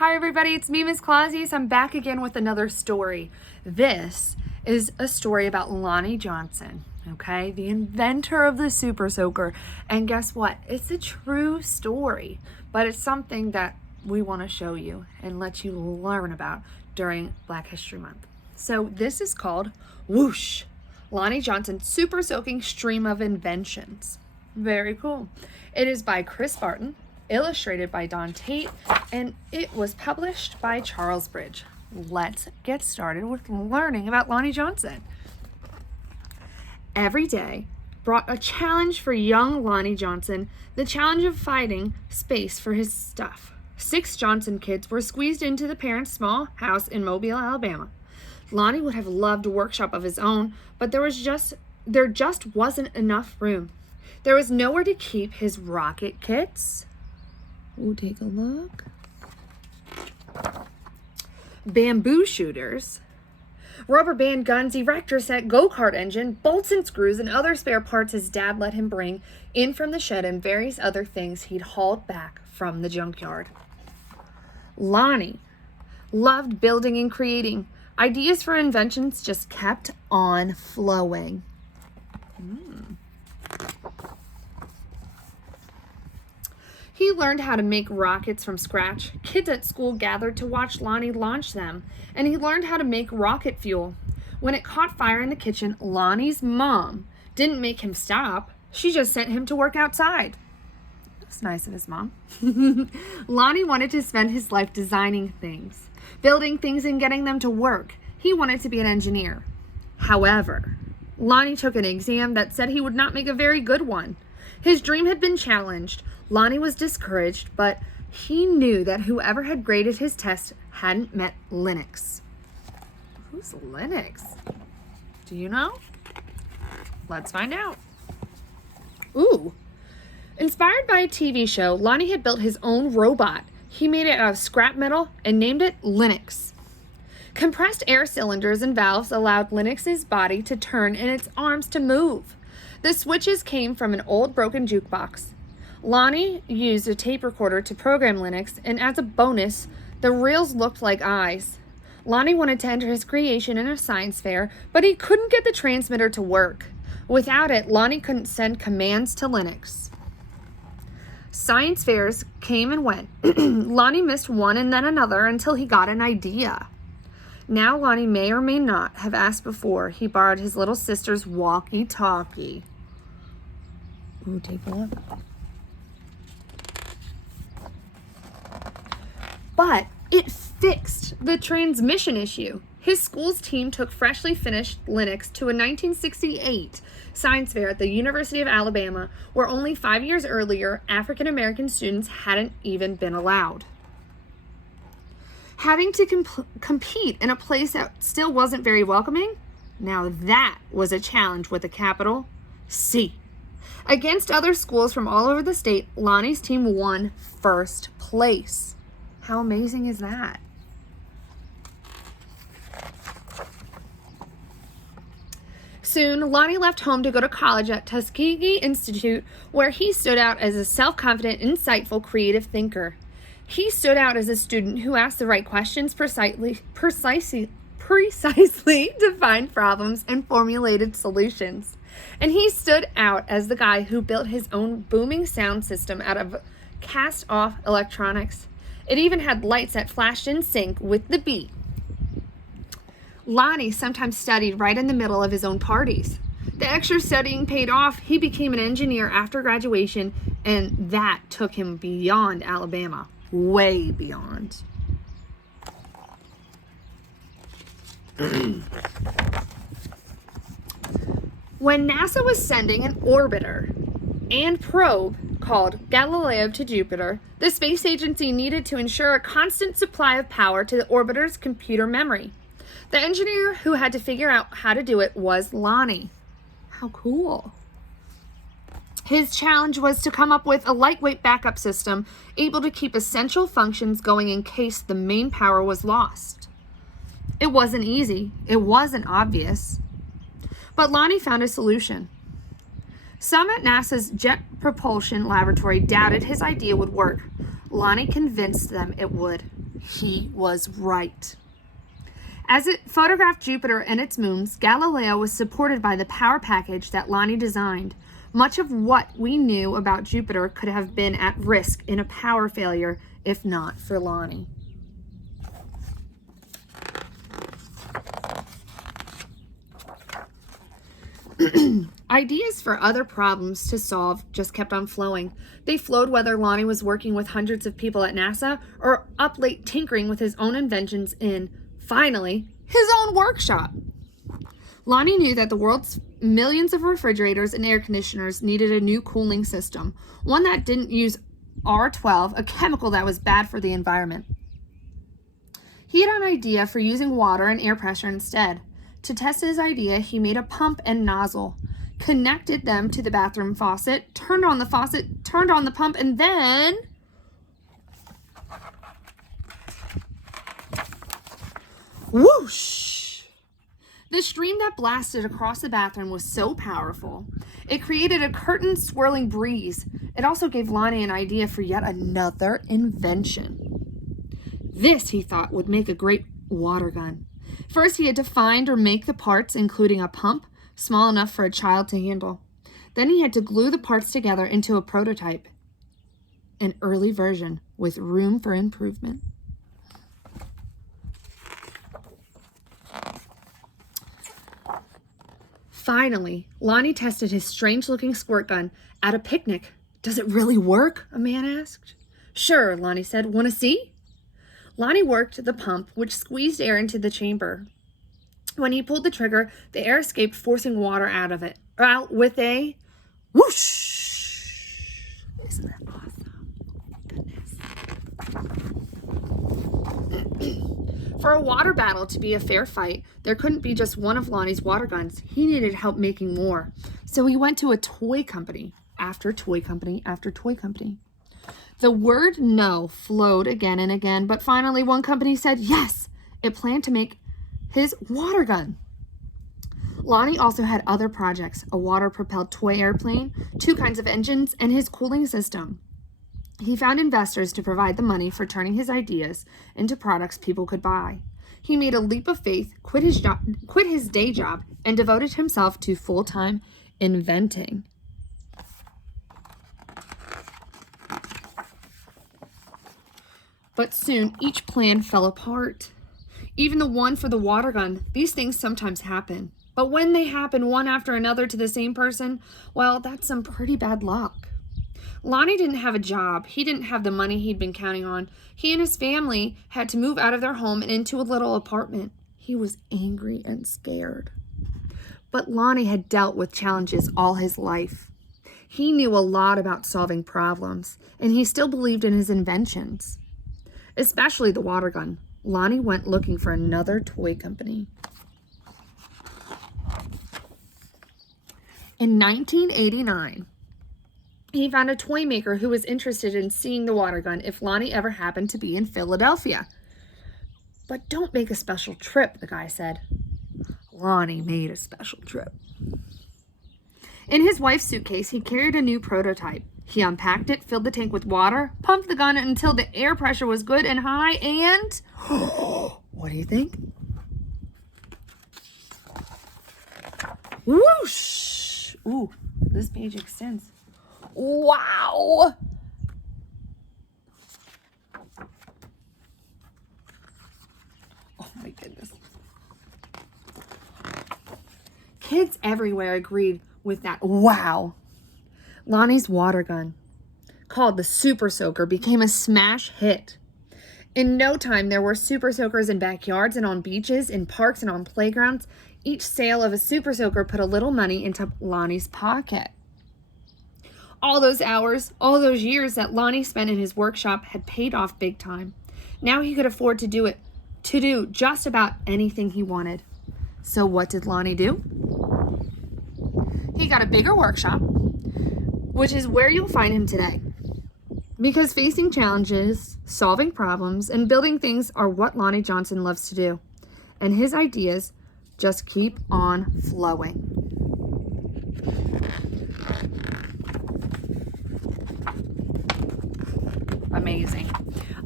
Hi everybody, it's me, Miss Clausius. I'm back again with another story. This is a story about Lonnie Johnson, okay? The inventor of the Super Soaker. And guess what? It's a true story, but it's something that we want to show you and let you learn about during Black History Month. So this is called Whoosh, Lonnie Johnson's Super Soaking Stream of Inventions. Very cool. It is by Chris Barton, illustrated by Don Tate, and it was published by Charles Bridge. Let's get started with learning about Lonnie Johnson. Every day brought a challenge for young Lonnie Johnson, the challenge of finding space for his stuff. 6 Johnson kids were squeezed into the parents' small house in Mobile, Alabama. Lonnie would have loved a workshop of his own, but there just wasn't enough room. There was nowhere to keep his rocket kits. We'll take a look. Bamboo shooters, rubber band guns, erector set, go-kart engine, bolts and screws, and other spare parts his dad let him bring in from the shed, and various other things he'd hauled back from the junkyard. Lonnie loved building and creating. Ideas for inventions just kept on flowing. He learned how to make rockets from scratch. Kids at school gathered to watch Lonnie launch them, and he learned how to make rocket fuel. When it caught fire in the kitchen, Lonnie's mom didn't make him stop. She just sent him to work outside. That's nice of his mom. Lonnie wanted to spend his life designing things, building things and getting them to work. He wanted to be an engineer. However, Lonnie took an exam that said he would not make a very good one. His dream had been challenged. Lonnie was discouraged, but he knew that whoever had graded his test hadn't met Linux. Who's Linux? Do you know? Let's find out. Ooh. Inspired by a TV show, Lonnie had built his own robot. He made it out of scrap metal and named it Linux. Compressed air cylinders and valves allowed Linux's body to turn and its arms to move. The switches came from an old broken jukebox. Lonnie used a tape recorder to program Linux, and as a bonus, the reels looked like eyes. Lonnie wanted to enter his creation in a science fair, but he couldn't get the transmitter to work. Without it, Lonnie couldn't send commands to Linux. Science fairs came and went. Lonnie missed one and then another until he got an idea. Now Lonnie may or may not have asked before he borrowed his little sister's walkie-talkie. Ooh, take a look. But it fixed the transmission issue. His school's team took freshly finished Linux to a 1968 science fair at the University of Alabama, where only 5 years earlier, African-American students hadn't even been allowed. Having to compete in a place that still wasn't very welcoming, now that was a challenge with a capital C. Against other schools from all over the state, Lonnie's team won first place. How amazing is that? Soon, Lonnie left home to go to college at Tuskegee Institute, where he stood out as a self-confident, insightful, creative thinker. He stood out as a student who asked the right questions precisely defined problems and formulated solutions. And he stood out as the guy who built his own booming sound system out of cast-off electronics. It even had lights that flashed in sync with the beat. Lonnie sometimes studied right in the middle of his own parties. The extra studying paid off. He became an engineer after graduation, and that took him beyond Alabama, way beyond. When NASA was sending an orbiter and probe called Galileo to Jupiter, the space agency needed to ensure a constant supply of power to the orbiter's computer memory. The engineer who had to figure out how to do it was Lonnie. How cool. His challenge was to come up with a lightweight backup system able to keep essential functions going in case the main power was lost. It wasn't easy. It wasn't obvious. But Lonnie found a solution. Some at NASA's Jet Propulsion Laboratory doubted his idea would work. Lonnie convinced them it would. He was right. As it photographed Jupiter and its moons, Galileo was supported by the power package that Lonnie designed. Much of what we knew about Jupiter could have been at risk in a power failure if not for Lonnie. Ideas for other problems to solve just kept on flowing. They flowed whether Lonnie was working with hundreds of people at NASA or up late tinkering with his own inventions in, finally, his own workshop. Lonnie knew that the world's millions of refrigerators and air conditioners needed a new cooling system, one that didn't use R12, a chemical that was bad for the environment. He had an idea for using water and air pressure instead. To test his idea, he made a pump and nozzle, connected them to the bathroom faucet, turned on the faucet, turned on the pump, and then whoosh! The stream that blasted across the bathroom was so powerful, it created a curtain swirling breeze. It also gave Lonnie an idea for yet another invention. This, he thought, would make a great water gun. First, he had to find or make the parts, including a pump, small enough for a child to handle. Then he had to glue the parts together into a prototype, an early version with room for improvement. Finally, Lonnie tested his strange-looking squirt gun at a picnic. "Does it really work?" a man asked. "Sure," Lonnie said. "Want to see?" Lonnie worked the pump, which squeezed air into the chamber. When he pulled the trigger, the air escaped, forcing water out of it. Out with a whoosh! Isn't that awesome? Goodness. For a water battle to be a fair fight, there couldn't be just one of Lonnie's water guns. He needed help making more. So he went to a toy company after toy company after toy company. The word no flowed again and again, but finally one company said yes. It planned to make his water gun. Lonnie also had other projects, a water-propelled toy airplane, 2 kinds of engines, and his cooling system. He found investors to provide the money for turning his ideas into products people could buy. He made a leap of faith, quit his day job, and devoted himself to full-time inventing. But soon, each plan fell apart. Even the one for the water gun. These things sometimes happen. But when they happen one after another to the same person, well, that's some pretty bad luck. Lonnie didn't have a job. He didn't have the money he'd been counting on. He and his family had to move out of their home and into a little apartment. He was angry and scared. But Lonnie had dealt with challenges all his life. He knew a lot about solving problems, and he still believed in his inventions, especially the water gun. Lonnie went looking for another toy company. In 1989, he found a toy maker who was interested in seeing the water gun if Lonnie ever happened to be in Philadelphia. "But don't make a special trip," the guy said. Lonnie made a special trip. In his wife's suitcase, he carried a new prototype. He unpacked it, filled the tank with water, pumped the gun until the air pressure was good and high, and what do you think? Whoosh! Ooh, this page extends. Wow! Oh my goodness. Kids everywhere agreed with that wow. Lonnie's water gun, called the Super Soaker, became a smash hit. In no time, there were Super Soakers in backyards and on beaches, in parks and on playgrounds. Each sale of a Super Soaker put a little money into Lonnie's pocket. All those hours, all those years that Lonnie spent in his workshop had paid off big time. Now he could afford to do just about anything he wanted. So what did Lonnie do? He got a bigger workshop, which is where you'll find him today. Because facing challenges, solving problems, and building things are what Lonnie Johnson loves to do. And his ideas just keep on flowing. Amazing.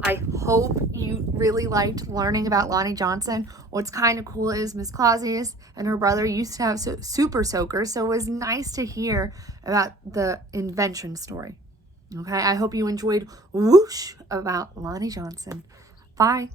I hope you really liked learning about Lonnie Johnson. What's kind of cool is Miss Clausius and her brother used to have super soakers, so it was nice to hear about the invention story. Okay, I hope you enjoyed Whoosh about Lonnie Johnson. Bye.